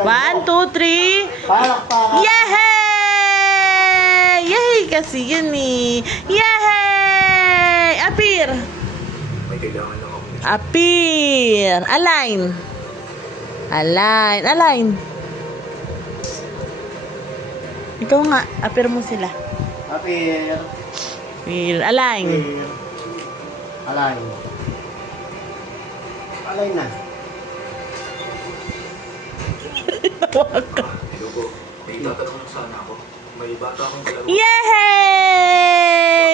1, 2, 3. Palakpakan. Yehey! Yehey kasi yun eh. Yehey! Appear! May kailangan lang ako. Appear! Align! Align! Align! Ikaw nga, appear mo sila. Appear. Appear! Align! Appear. Align. Align na. Hello po. May itatanong lang sana ako. May bata akong kalaro. Yehey!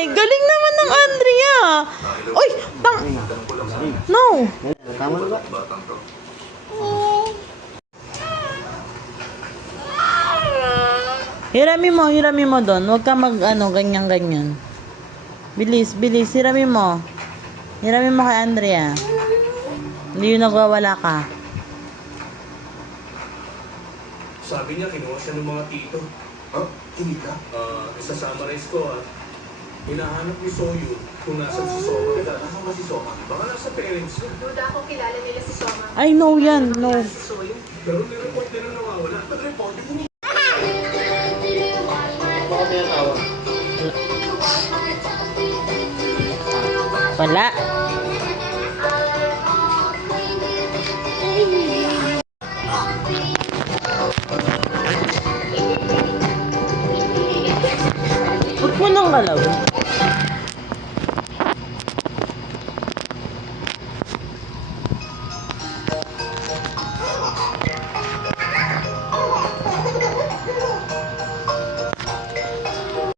Galing naman ng Andrea! Uy! Pang... Tanong ko lang sana. No! Tama na ba? Batang to. Hirami mo doon. Huwag ka ganyan-ganyan. Bilis, bilis. Hirami mo kay Andrea. Hindi yun nagwawala ka. Sabi niya, kinuha siya ng mga tito. Oh, hindi ka? Isa-summarize ko hinahanap ni Soyu kung nasan si Soma. Nasaan ba si Soma? Baka nasa parents niya. Duda ako kilala nila si Soma. I know yan. No. Si Soyo. Pero may report din na nawawala. Nag-report din. Bakit tinatawag? Wala. Huwag mo nang galawin.